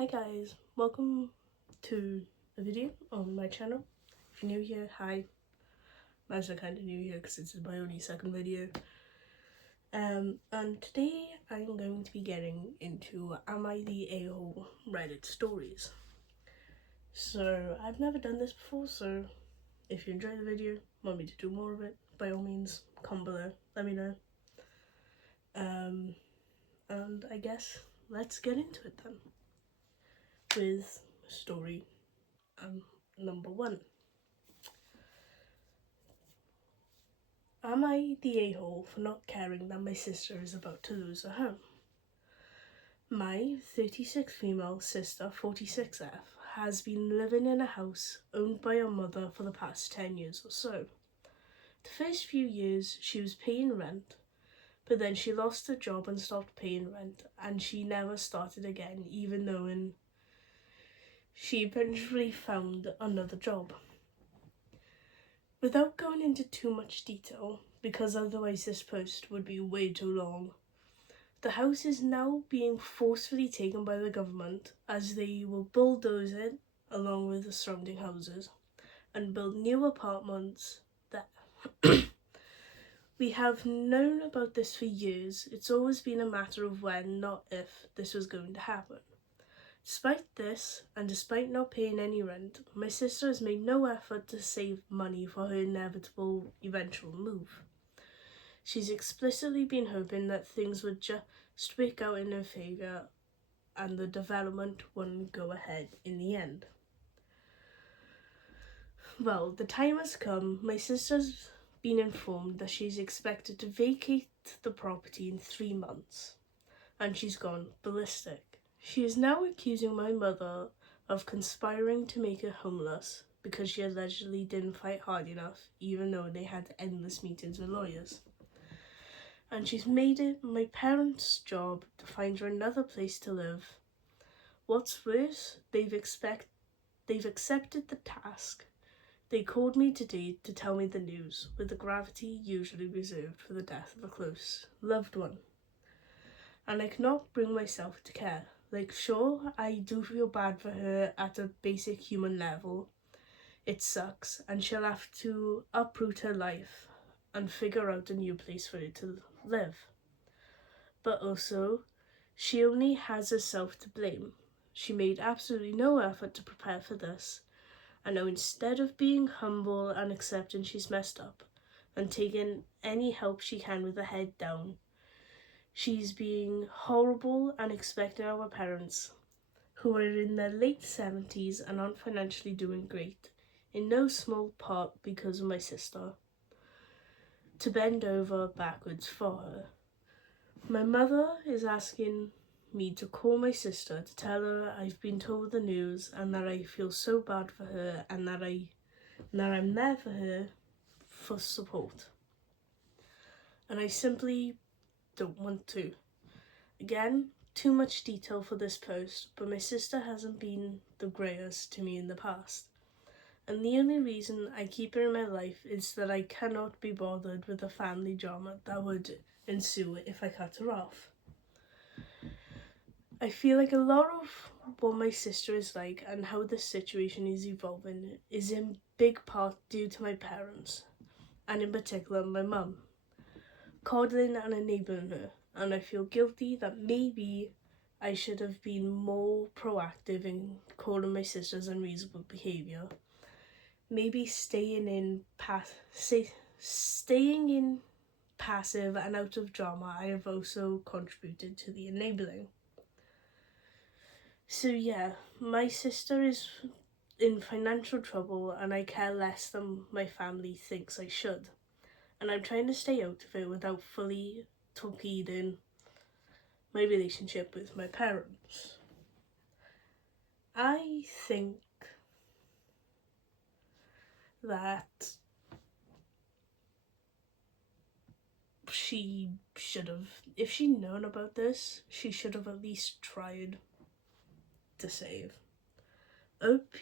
Hi guys, welcome to a video on my channel. If you're new here, hi. I'm also kind of new here because this is my only second video. And today I'm going to be getting into Am I the A-hole Reddit stories. So I've never done this before, so if you enjoy the video, want me to do more of it, by all means comment below, let me know. And I guess let's get into it then with story number 1. Am I the a-hole for not caring that my sister is about to lose her home? My 36 female sister, 46F, has been living in a house owned by her mother for the past 10 years or so. The first few years she was paying rent, but then she lost her job and stopped paying rent, and she never started again, even though she eventually found another job. Without going into too much detail, because otherwise this post would be way too long, the house is now being forcefully taken by the government as they will bulldoze it along with the surrounding houses and build new apartments there. We have known about this for years. It's always been a matter of when, not if, this was going to happen. Despite this, and despite not paying any rent, my sister has made no effort to save money for her inevitable eventual move. She's explicitly been hoping that things would just work out in her favour and the development wouldn't go ahead in the end. Well, the time has come. My sister's been informed that she's expected to vacate the property in 3 months, and she's gone ballistic. She is now accusing my mother of conspiring to make her homeless because she allegedly didn't fight hard enough, even though they had endless meetings with lawyers. And she's made it my parents' job to find her another place to live. What's worse, they've accepted the task. They called me today to tell me the news, with the gravity usually reserved for the death of a close loved one. And I cannot bring myself to care. Like, sure, I do feel bad for her at a basic human level. It sucks, and she'll have to uproot her life and figure out a new place for her to live. But also, she only has herself to blame. She made absolutely no effort to prepare for this, and now instead of being humble and accepting she's messed up and taking any help she can with her head down, she's being horrible and expecting our parents, who are in their late 70s and aren't financially doing great, in no small part because of my sister, to bend over backwards for her. My mother is asking me to call my sister to tell her I've been told the news and that I feel so bad for her and that I'm there for her for support. And I simply don't want to. Again, too much detail for this post, but my sister hasn't been the greatest to me in the past. And the only reason I keep her in my life is that I cannot be bothered with the family drama that would ensue if I cut her off. I feel like a lot of what my sister is like and how this situation is evolving is in big part due to my parents, and in particular my mum, coddling and enabling her, and I feel guilty that maybe I should have been more proactive in calling my sister's unreasonable behaviour. Maybe staying in passive and out of drama, I have also contributed to the enabling. So yeah, my sister is in financial trouble and I care less than my family thinks I should. And I'm trying to stay out of it without fully torpedoing my relationship with my parents. I think that she should have, if she'd known about this, she should have at least tried to save. OP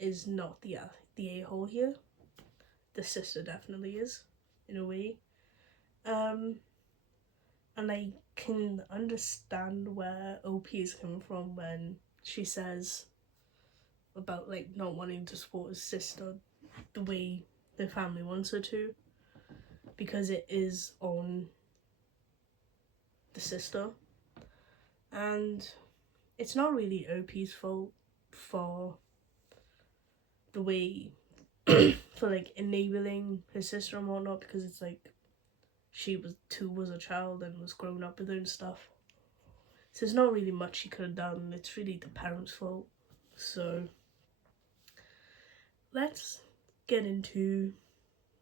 is not the a-hole here. The sister definitely is, in a way. And I can understand where OP is coming from when she says about like not wanting to support his sister the way their family wants her to, because it is on the sister, and it's not really OP's fault for the way for like enabling his sister and whatnot, because it's like she was a child and was growing up with her and stuff. So there's not really much she could have done. It's really the parents' fault. So let's get into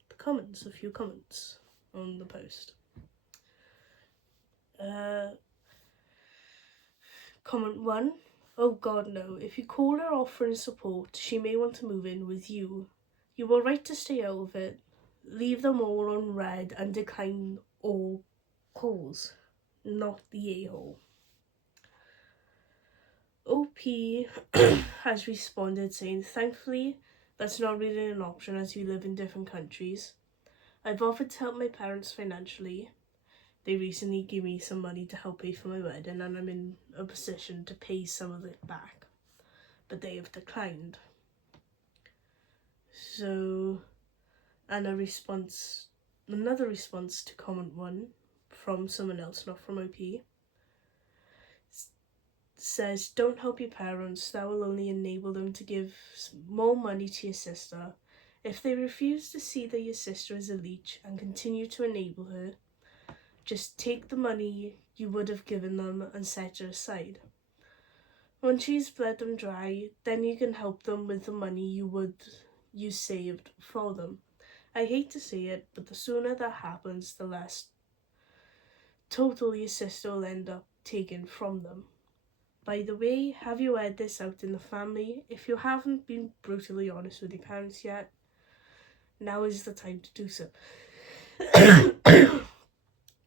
the comments, a few comments on the post. Comment 1. Oh god no, if you call her offering support, she may want to move in with you. You were right to stay out of it. Leave them all on red and decline all calls. Not the a-hole. OP has responded saying, thankfully, that's not really an option as we live in different countries. I've offered to help my parents financially. They recently gave me some money to help pay for my wedding, and I'm in a position to pay some of it back, but they have declined. So, and another response to comment 1 from someone else, not from OP, says, don't help your parents, that will only enable them to give more money to your sister. If they refuse to see that your sister is a leech and continue to enable her, just take the money you would have given them and set it aside. Once she's bled them dry, then you can help them with the money you saved for them. I hate to say it, but the sooner that happens, the less total your sister will end up taking from them. By the way, have you aired this out in the family? If you haven't been brutally honest with your parents yet, now is the time to do so.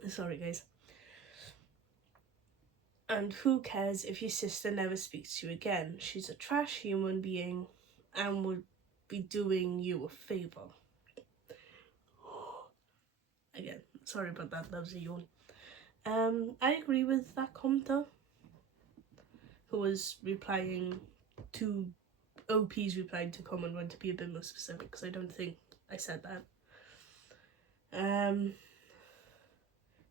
Sorry guys. And who cares if your sister never speaks to you again? She's a trash human being and would be doing you a favour. Again, sorry about that was a yawn. I agree with that commenter who was replying to OP's replying to comment 1 to be a bit more specific, because I don't think I said that.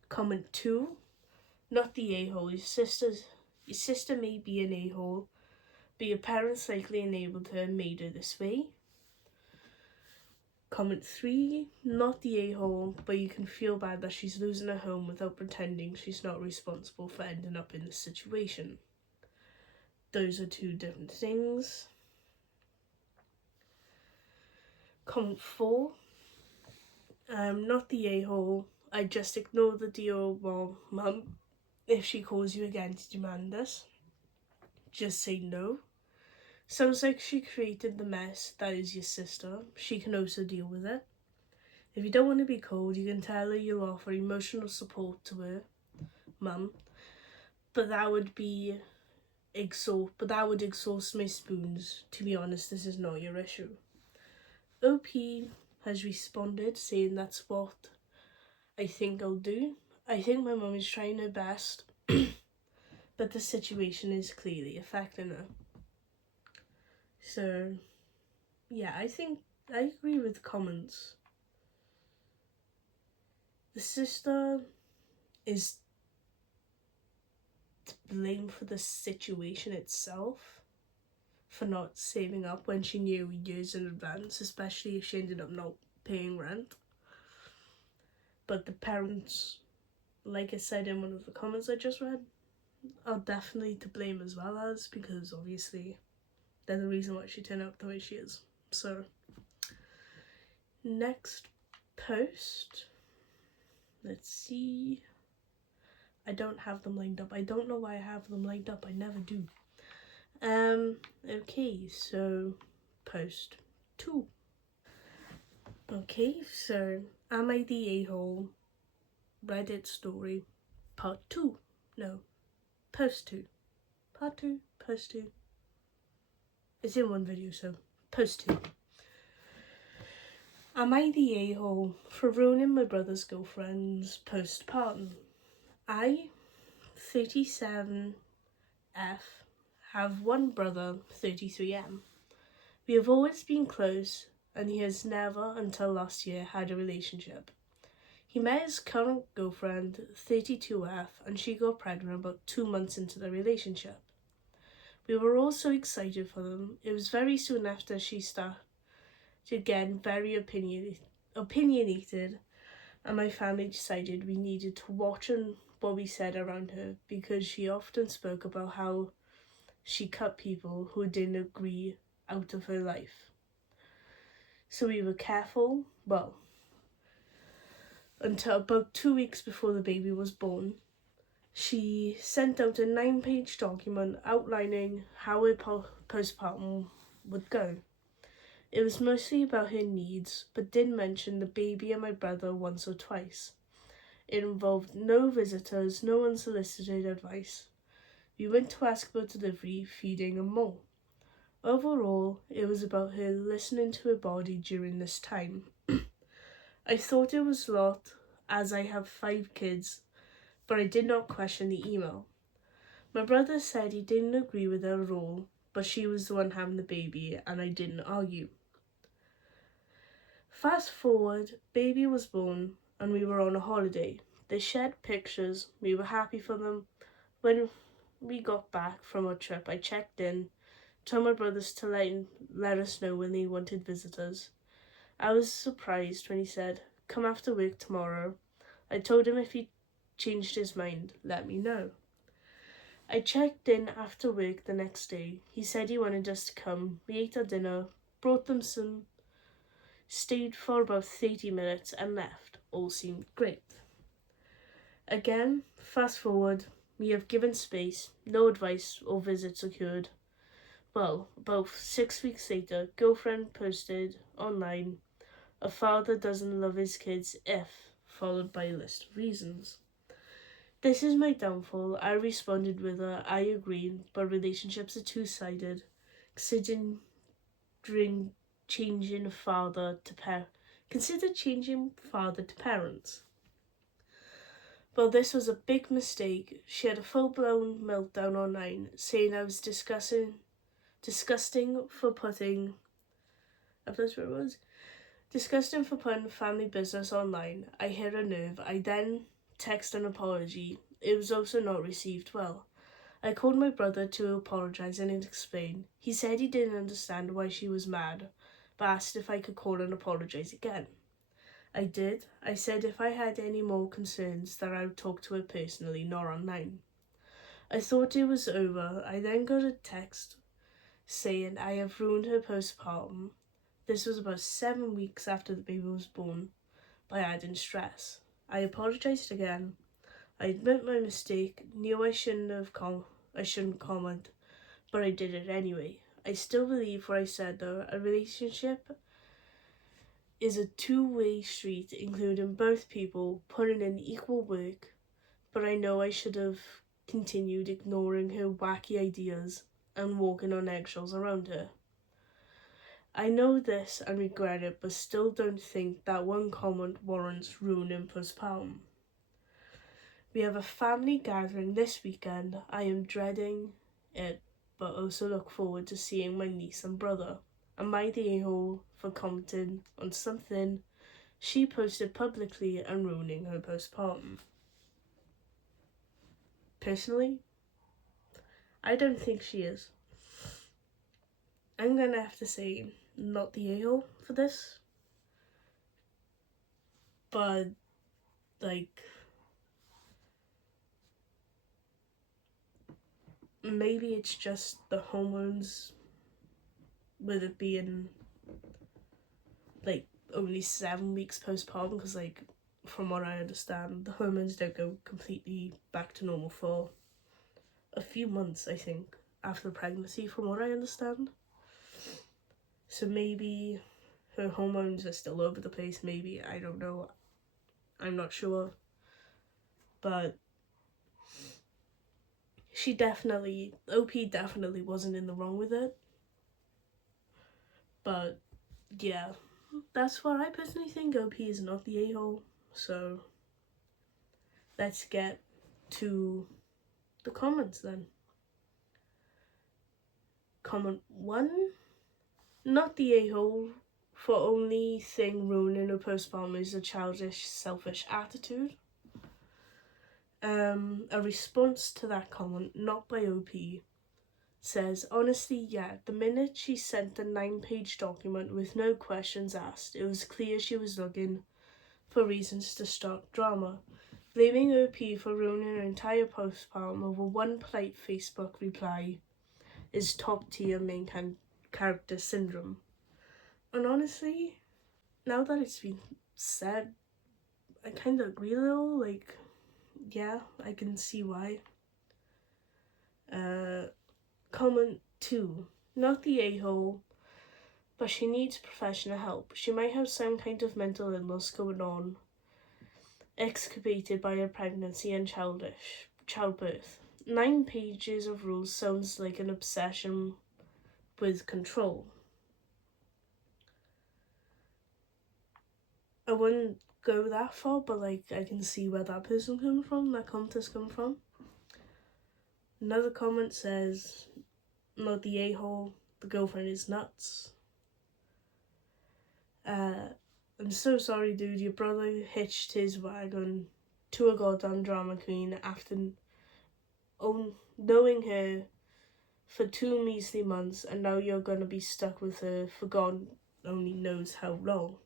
Comment 2, not the a-hole. Your sister may be an a-hole, but your parents likely enabled her and made her this way. Comment 3, not the a-hole, but you can feel bad that she's losing her home without pretending she's not responsible for ending up in this situation. Those are two different things. Comment 4, not the a-hole. I just ignore the deal. Well, mum, if she calls you again to demand this, just say no. Sounds like she created the mess that is your sister. She can also deal with it. If you don't want to be cold, you can tell her you'll offer emotional support to her, mum. But that would exhaust my spoons. To be honest, this is not your issue. OP has responded saying that's what I think I'll do. I think my mum is trying her best, but the situation is clearly affecting her. So, yeah, I think I agree with the comments. The sister is to blame for the situation itself, for not saving up when she knew years in advance, especially if she ended up not paying rent. But the parents, like I said in one of the comments I just read, are definitely to blame as well, as because obviously they're the reason why she turned out the way she is. So, next post, let's see. I don't have them lined up. I don't know why I have them lined up. I never do. Okay, so post 2. Okay, so am I the a-hole? Reddit story part 2. No, post 2. Part 2, post 2. It's in one video, so post 2. Am I the a-hole for ruining my brother's girlfriend's postpartum? I, 37F, have one brother, 33M. We have always been close, and he has never, until last year, had a relationship. He met his current girlfriend, 32F, and she got pregnant about 2 months into the relationship. We were all so excited for them. It was very soon after she started getting very opinionated, and my family decided we needed to watch what we said around her, because she often spoke about how she cut people who didn't agree out of her life. So we were careful, until about 2 weeks before the baby was born. She sent out a 9-page document outlining how her postpartum would go. It was mostly about her needs, but did mention the baby and my brother once or twice. It involved no visitors, no unsolicited advice. We went to ask about delivery, feeding, and more. Overall, it was about her listening to her body during this time. I thought it was a lot, as I have 5 kids, but I did not question the email. My brother said he didn't agree with her at all, but she was the one having the baby, and I didn't argue. Fast forward, baby was born, and we were on a holiday. They shared pictures, we were happy for them. When we got back from our trip, I checked in, told my brothers to let us know when they wanted visitors. I was surprised when he said, "Come after work tomorrow." I told him if he changed his mind, let me know. I checked in after work the next day. He said he wanted us to come. We ate our dinner, brought them some, stayed for about 30 minutes and left. All seemed great. Again, fast forward, we have given space, no advice or visits occurred. Well, about 6 weeks later, girlfriend posted online, "A father doesn't love his kids if," followed by a list of reasons. This is my downfall. I responded with "I agree, but relationships are two-sided. Consider changing father to parents." Well, this was a big mistake. She had a full-blown meltdown online, saying I was disgusting for putting family business online. I hit a nerve. I then texted an apology. It was also not received well. I called my brother to apologise and explain. He said he didn't understand why she was mad, but asked if I could call and apologise again. I did. I said if I had any more concerns that I would talk to her personally, not online. I thought it was over. I then got a text saying I have ruined her postpartum. This was about 7 weeks after the baby was born, by adding stress. I apologised again. I admit my mistake, knew I shouldn't comment, but I did it anyway. I still believe what I said though. A relationship is a two-way street, including both people putting in equal work, but I know I should have continued ignoring her wacky ideas and walking on eggshells around her. I know this and regret it, but still don't think that one comment warrants ruining postpartum. We have a family gathering this weekend. I am dreading it, but also look forward to seeing my niece and brother. Am I the a-hole for commenting on something she posted publicly and ruining her postpartum? Personally, I don't think she is. I'm gonna have to say not the a-hole for this, but maybe it's just the hormones, with it being only 7 weeks postpartum, because from what I understand, the hormones don't go completely back to normal for a few months, I think, after pregnancy, from what I understand. So maybe her hormones are still over the place, maybe, I don't know, I'm not sure. But OP definitely wasn't in the wrong with it. But yeah, that's what I personally think. OP is not the a-hole. So let's get to the comments then. Comment 1. Not the a-hole for only thing ruining a postpartum is a childish, selfish attitude. A response to that comment, not by OP, says, honestly, yeah, the minute she sent the 9-page document with no questions asked, it was clear she was looking for reasons to start drama. Blaming OP for ruining her entire postpartum over one polite Facebook reply is top-tier main character syndrome. And honestly, now that it's been said, I kind of agree though, like, yeah, I can see why. Comment 2. Not the a-hole, but she needs professional help. She might have some kind of mental illness going on, exacerbated by her pregnancy and childbirth. 9 pages of rules sounds like an obsession with control. I wouldn't go that far, but like I can see where that person coming from, that comment is coming from. Another comment says, not the a-hole, the girlfriend is nuts. I'm so sorry, dude, your brother hitched his wagon to a goddamn drama queen after knowing her for 2 measly months, and now you're gonna be stuck with her for God only knows how long.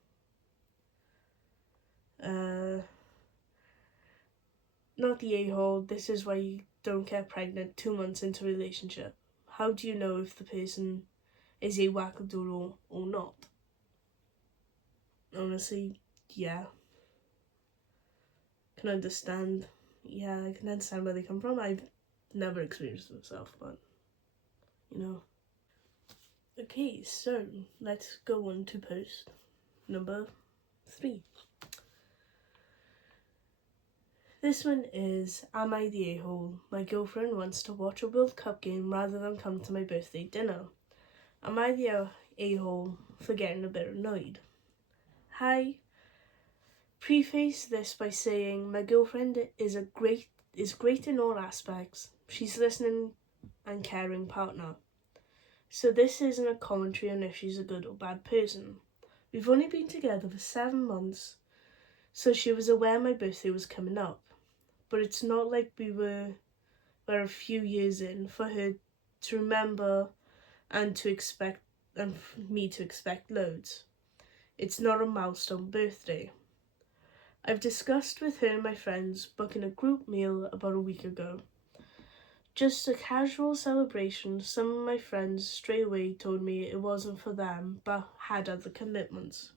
Not the a-hole, this is why you don't get pregnant 2 months into a relationship. How do you know if the person is a wackadoodle or not? Honestly, yeah. I can understand where they come from. I've never experienced it myself, but, you know. Okay, so let's go on to post number 3. This one is, am I the a-hole? My girlfriend wants to watch a World Cup game rather than come to my birthday dinner. Am I the a-hole for getting a bit annoyed? Hi. Preface this by saying my girlfriend is great in all aspects. She's listening and caring partner. So this isn't a commentary on if she's a good or bad person. We've only been together for 7 months, so she was aware my birthday was coming up. But it's not like we're a few years in for her to remember and me to expect loads. It's not a milestone birthday. I've discussed with her and my friends booking a group meal about a week ago. Just a casual celebration. Some of my friends straight away told me it wasn't for them, but had other commitments.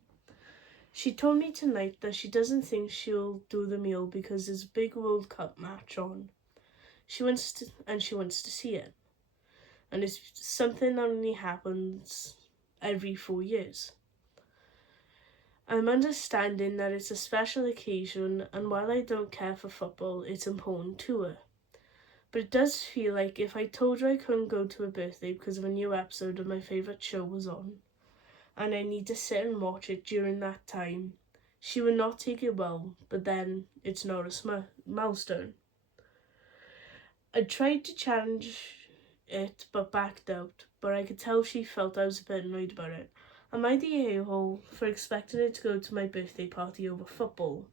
She told me tonight that she doesn't think she'll do the meal because there's a big World Cup match on. She wants to see it. And it's something that only happens every 4 years. I'm understanding that it's a special occasion, and while I don't care for football, it's important to her. But it does feel like if I told her I couldn't go to her birthday because of a new episode of my favourite show was on, and I need to sit and watch it during that time, she would not take it well, but then it's not a milestone. I tried to challenge it but backed out, but I could tell she felt I was a bit annoyed about it. Am I the a-hole for expecting her to go to my birthday party over football?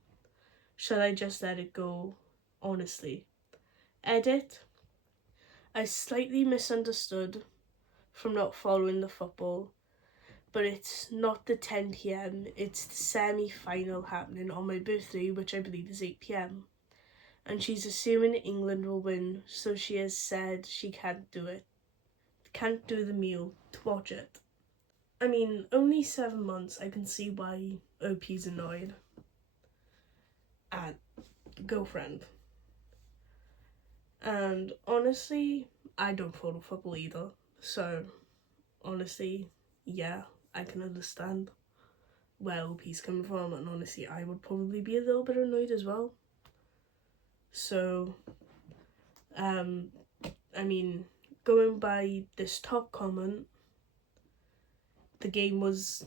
Shall I just let it go, honestly? Edit. I slightly misunderstood from not following the football, but it's not the 10 p.m, it's the semi-final happening on my birthday, which I believe is 8 p.m. And she's assuming England will win, so she has said she can't do the meal to watch it. I mean, only 7 months, I can see why OP's annoyed at girlfriend. And honestly, I don't follow football either, so honestly, yeah, I can understand where OP's coming from, and honestly, I would probably be a little bit annoyed as well. So, I mean, going by this top comment, the game was,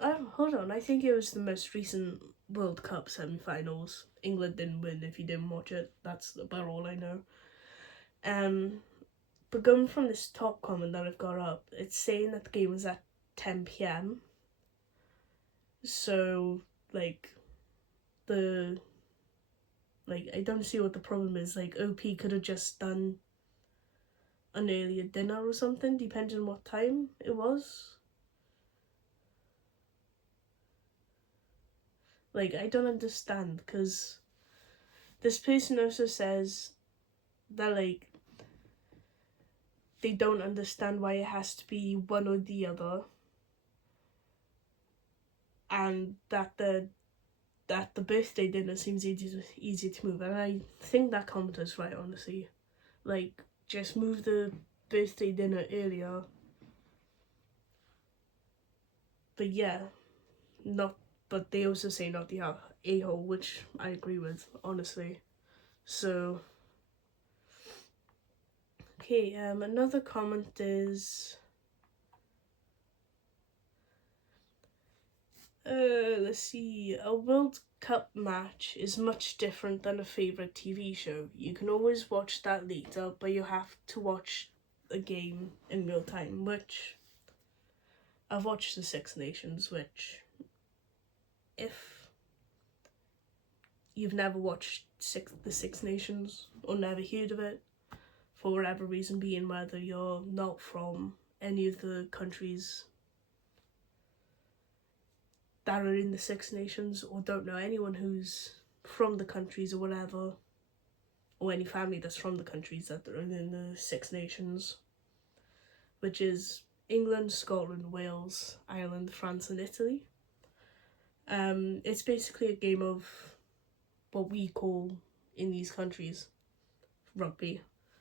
hold on, I think it was the most recent World Cup semi-finals. England didn't win. If you didn't watch it, that's about all I know. But going from this top comment that I've got up, it's saying that the game was at 10 p.m. So like the I don't see what the problem is. Like OP could have just done an earlier dinner or something, depending on what time it was. Like, I don't understand, because this person also says that, like, they don't understand why it has to be one or the other, and that the birthday dinner seems easy to move, and I think that comment is right, honestly. Like, just move the birthday dinner earlier. But yeah, but they also say not the a-hole, which I agree with, honestly. So, okay, another comment is, let's see, a World Cup match is much different than a favourite TV show. You can always watch that later, but you have to watch the game in real time, which I've watched the Six Nations, which if you've never watched the Six Nations or never heard of it, for whatever reason, being whether you're not from any of the countries that are in the Six Nations, or don't know anyone who's from the countries or whatever, or any family that's from the countries that are in the Six Nations, which is England, Scotland, Wales, Ireland, France and Italy. It's basically a game of what we call in these countries rugby,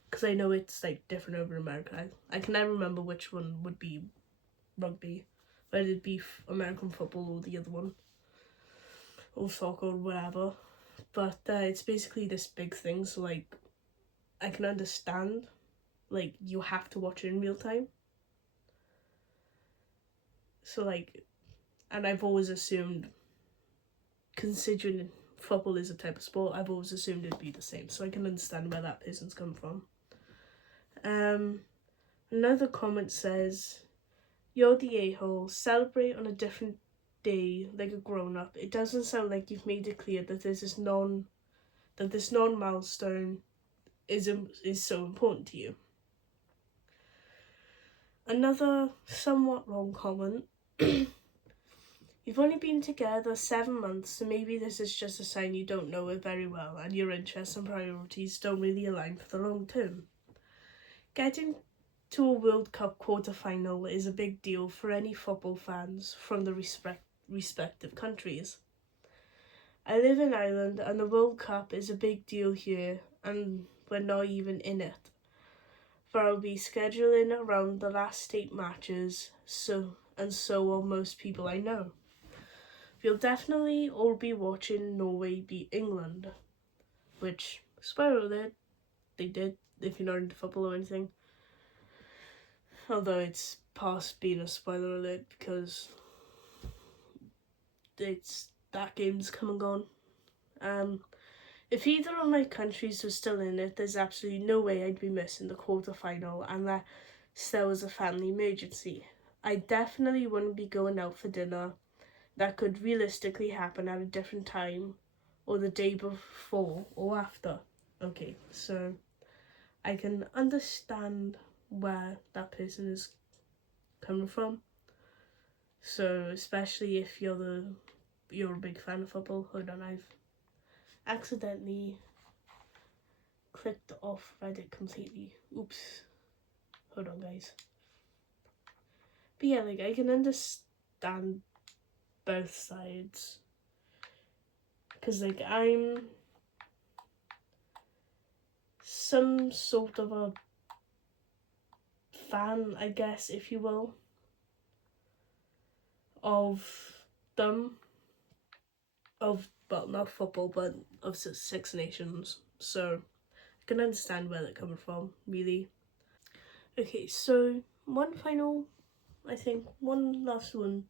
because I know it's like different over in America. I can never remember which one would be rugby, whether it'd be American football or the other one, or soccer or whatever. But it's basically this big thing, so like I can understand, like, you have to watch it in real time. So like, and I've always assumed, considering football is a type of sport, I've always assumed it'd be the same. So I can understand where that person's come from. Another comment says, "You're the a-hole. Celebrate on a different day like a grown-up. It doesn't sound like you've made it clear that this non-milestone is so important to you." Another somewhat wrong comment. "You've only been together 7 months, so maybe this is just a sign you don't know it very well and your interests and priorities don't really align for the long term. Getting to a World Cup quarter-final is a big deal for any football fans from the respective countries. I live in Ireland and the World Cup is a big deal here, and we're not even in it. For I'll be scheduling around the last 8 matches, so will most people I know. We'll definitely all be watching Norway beat England," which, spoiler alert, they did, if you're not into football or anything. Although it's past being a spoiler alert, because that game's come and gone. If either of my countries was still in it, there's absolutely no way I'd be missing the quarter-final unless there was a family emergency. I definitely wouldn't be going out for dinner. That could realistically happen at a different time, or the day before or after. Okay, so I can understand where that person is coming from. So especially if you're a big fan of football. Hold on, I've accidentally clicked off Reddit completely. Oops. Hold on, guys. But yeah, like, I can understand both sides, because like I'm some sort of a fan, I guess, if you will, of them, well, not football, but of Six Nations. So I can understand where they're coming from, really. Okay, so one last one,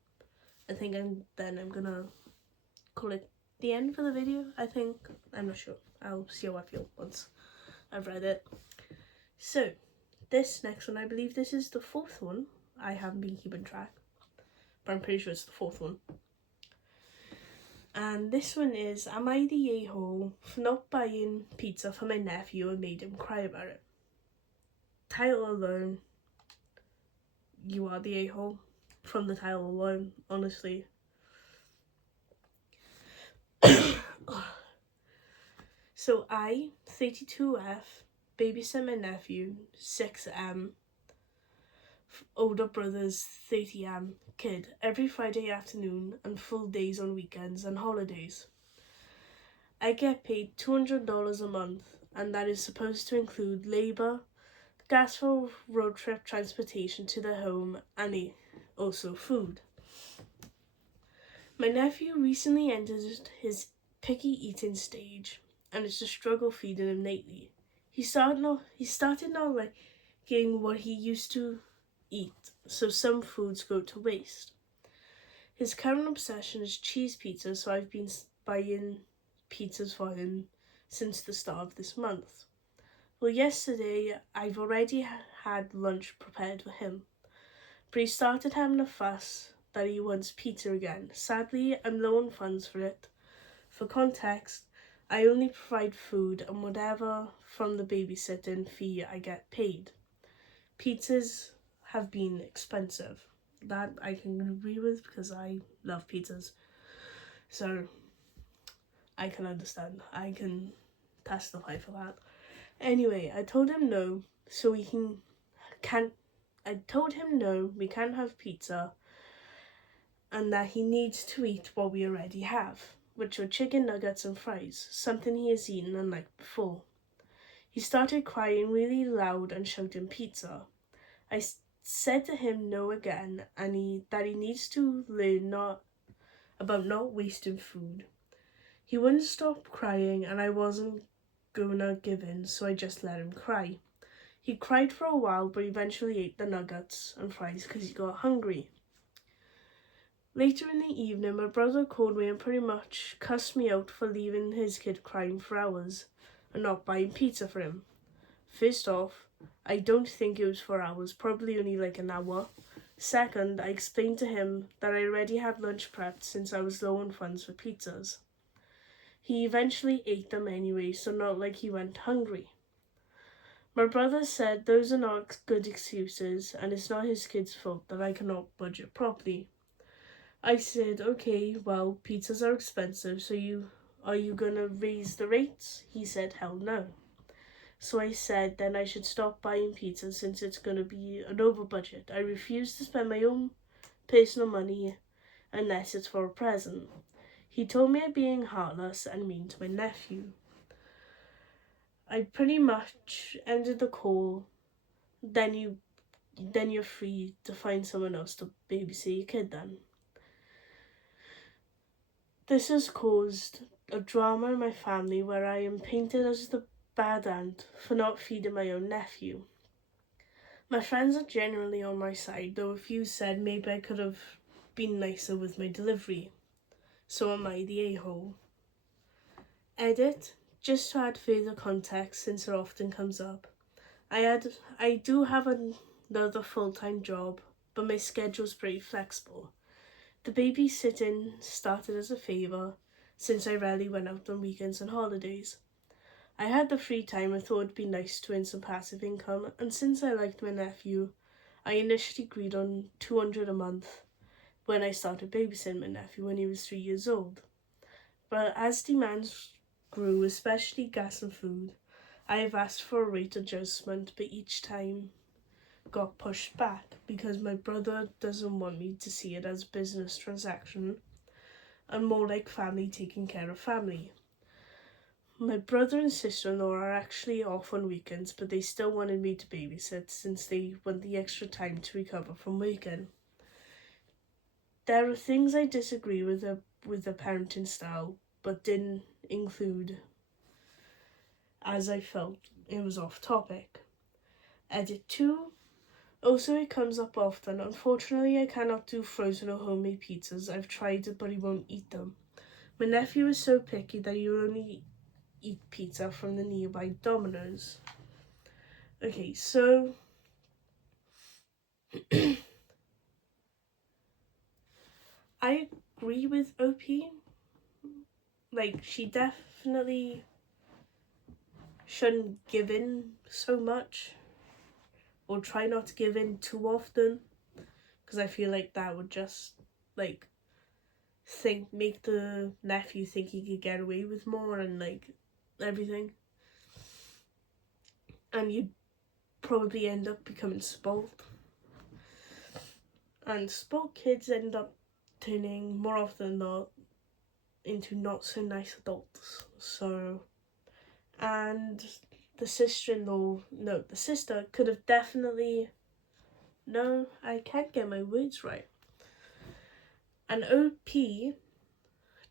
I think, and then I'm gonna call it the end for the video, I think. I'm not sure. I'll see how I feel once I've read it. So, this next one, I believe this is the fourth one. I haven't been keeping track, but I'm pretty sure it's the fourth one. And this one is, am I the a-hole for not buying pizza for my nephew and made him cry about it? Title alone, you are the a-hole. From the title alone, honestly. So I, 32F, babysit my nephew, 6M, older brother's 30M kid, every Friday afternoon and full days on weekends and holidays. I get paid $200 a month, and that is supposed to include labour, gas for road trip transportation to the home, and also food. My nephew recently entered his picky eating stage, and it's a struggle feeding him lately. He started not liking what he used to eat, so some foods go to waste. His current obsession is cheese pizza, so I've been buying pizzas for him since the start of this month. Well, yesterday I've already had lunch prepared for him, but he started having a fuss that he wants pizza again. Sadly, I'm low on funds for it. For context, I only provide food and whatever from the babysitting fee I get paid. Pizzas have been expensive. That I can agree with because I love pizzas. So I can understand. I can testify for that. Anyway, I told him no, so we can't we can't have pizza, and that he needs to eat what we already have, which were chicken nuggets and fries, something he has eaten the night before. He started crying really loud and shouting pizza. I said to him no again, and that he needs to learn about not wasting food. He wouldn't stop crying, and I wasn't gonna give in, so I just let him cry. He cried for a while, but eventually ate the nuggets and fries because he got hungry. Later in the evening, my brother called me and pretty much cussed me out for leaving his kid crying for hours and not buying pizza for him. First off, I don't think it was 4 hours, probably only like an hour. Second, I explained to him that I already had lunch prepped since I was low on funds for pizzas. He eventually ate them anyway, so not like he went hungry. My brother said those are not good excuses, and it's not his kid's fault that I cannot budget properly. I said, okay, well, pizzas are expensive, so are you gonna raise the rates? He said, hell no. So I said then I should stop buying pizzas since it's gonna be an over budget. I refuse to spend my own personal money unless it's for a present. He told me I'm being heartless and mean to my nephew. I pretty much ended the call. Then you're free to find someone else to babysit your kid then. This has caused a drama in my family where I am painted as the bad aunt for not feeding my own nephew. My friends are generally on my side, though a few said maybe I could have been nicer with my delivery. So am I the a-hole? Edit, just to add further context since it often comes up. I do have another full-time job, but my schedule's pretty flexible. The babysitting started as a favour since I rarely went out on weekends and holidays. I had the free time and thought it'd be nice to earn some passive income, and since I liked my nephew, I initially agreed on $200 a month when I started babysitting my nephew when he was 3 years old. But as demands grew, especially gas and food, I have asked for a rate adjustment, but each time got pushed back because my brother doesn't want me to see it as a business transaction and more like family taking care of family. My brother and sister-in-law are actually off on weekends, but they still wanted me to babysit since they want the extra time to recover from working. There are things I disagree with the parenting style, but didn't include as I felt it was off topic. Edit 2. Also, it comes up often. Unfortunately, I cannot do frozen or homemade pizzas. I've tried it, but he won't eat them. My nephew is so picky that he will only eat pizza from the nearby Domino's. Okay, so I agree with OP. Like, she definitely shouldn't give in so much, or try not to give in too often, because I feel like that would just, like, make the nephew think he could get away with more and, like, everything. And you'd probably end up becoming spoiled. And spoiled kids end up turning, more often than not, into not so nice adults. So, and the sister could have definitely, no, I can't get my words right. And OP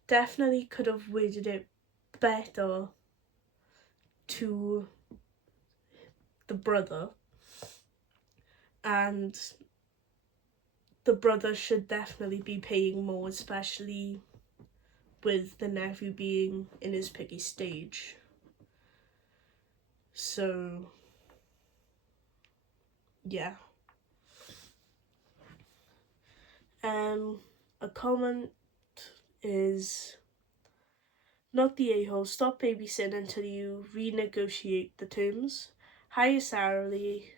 definitely could have worded it better to the brother, and the brother should definitely be paying more, especially with the nephew being in his picky stage. So, yeah. A comment is, not the a-hole, stop babysitting until you renegotiate the terms. Higher salary.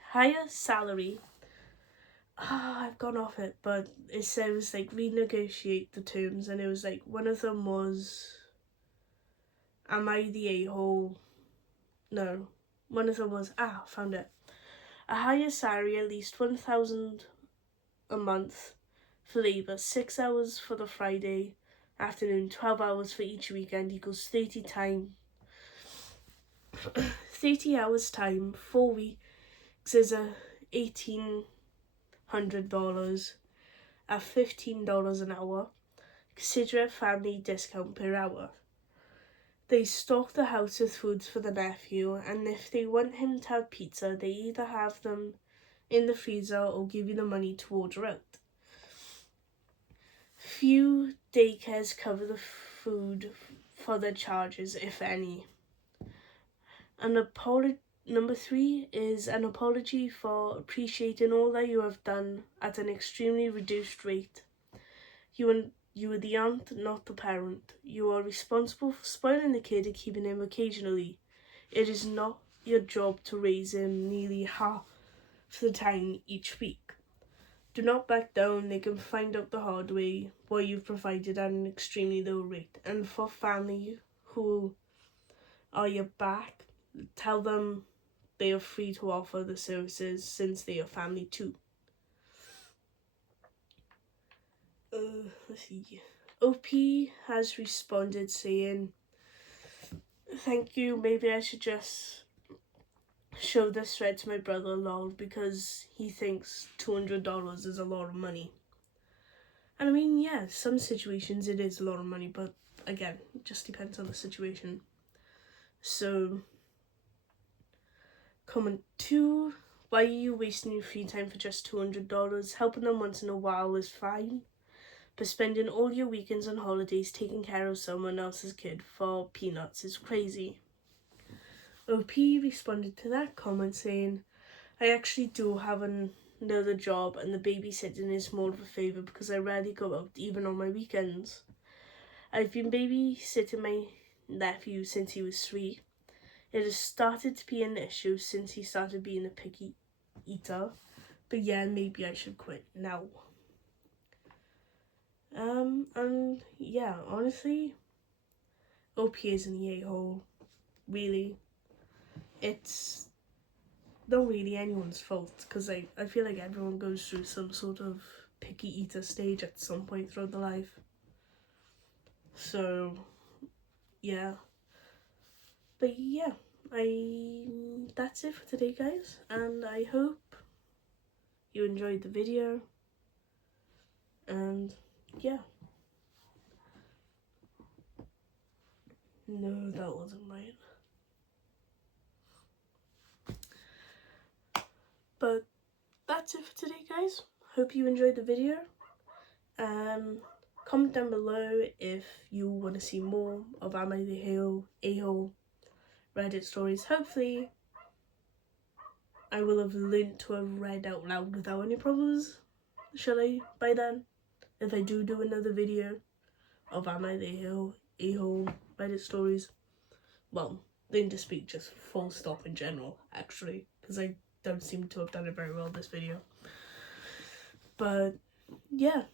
I've gone off it, but it says like renegotiate the terms, and it was like, one of them was, am I the a-hole? No. One of them was, found it. A higher salary, at least 1,000 a month for labour, 6 hours for the Friday afternoon, 12 hours for each weekend equals 30 hours time, 4 weeks is $1,800 at $15 an hour. Consider a family discount per hour. They stock the house with foods for the nephew, and if they want him to have pizza, they either have them in the freezer or give you the money to order out. Few daycares cover the food for their charges, if any. Number 3 is an apology for appreciating all that you have done at an extremely reduced rate. You are the aunt, not the parent. You are responsible for spoiling the kid and keeping him occasionally. It is not your job to raise him nearly half the time each week. Do not back down. They can find out the hard way what you've provided at an extremely low rate. And for family who are your back, tell them they are free to offer the services since they are family too. Let's see. OP has responded saying, thank you, maybe I should just show this thread to my brother-in-law because he thinks $200 is a lot of money. And I mean, yeah, some situations it is a lot of money, but again, it just depends on the situation. So, comment 2, why are you wasting your free time for just $200? Helping them once in a while is fine, but spending all your weekends and holidays taking care of someone else's kid for peanuts is crazy. OP responded to that comment saying, I actually do have another job, and the babysitting is more of a favour because I rarely go out even on my weekends. I've been babysitting my nephew since he was 3. It has started to be an issue since he started being a picky eater, but yeah, maybe I should quit now. And yeah, honestly, OP isn't the a-hole, really. It's not really anyone's fault, because I feel like everyone goes through some sort of picky eater stage at some point throughout their life. So, yeah. But yeah, that's it for today, guys, and I hope you enjoyed the video, and yeah. No, that wasn't right. But that's it for today, guys. Hope you enjoyed the video. Comment down below if you want to see more of Am I the A-hole Reddit stories. Hopefully I will have learnt to have read out loud without any problems, shall I, by then, if I do another video of Am I the A-hole Reddit stories. Well, learn to speak just full stop in general, actually, because I don't seem to have done it very well this video. But yeah,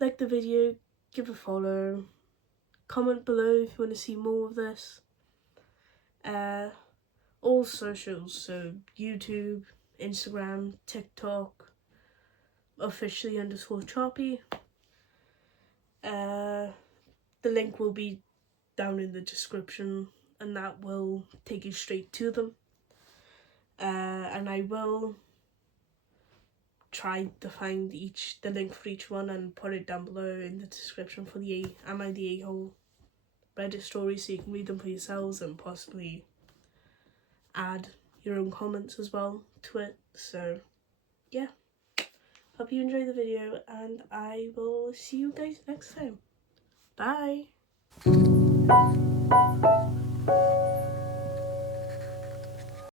like the video, give a follow, comment below if you want to see more of this. All socials, so YouTube, Instagram, TikTok, Officially_Charppy. The link will be down in the description, and that will take you straight to them. And I will try to find the link for each one and put it down below in the description for the Am I the A-hole Reddit stories, so you can read them for yourselves and possibly add your own comments as well to it. So yeah, hope you enjoy the video, and I will see you guys next time. Bye.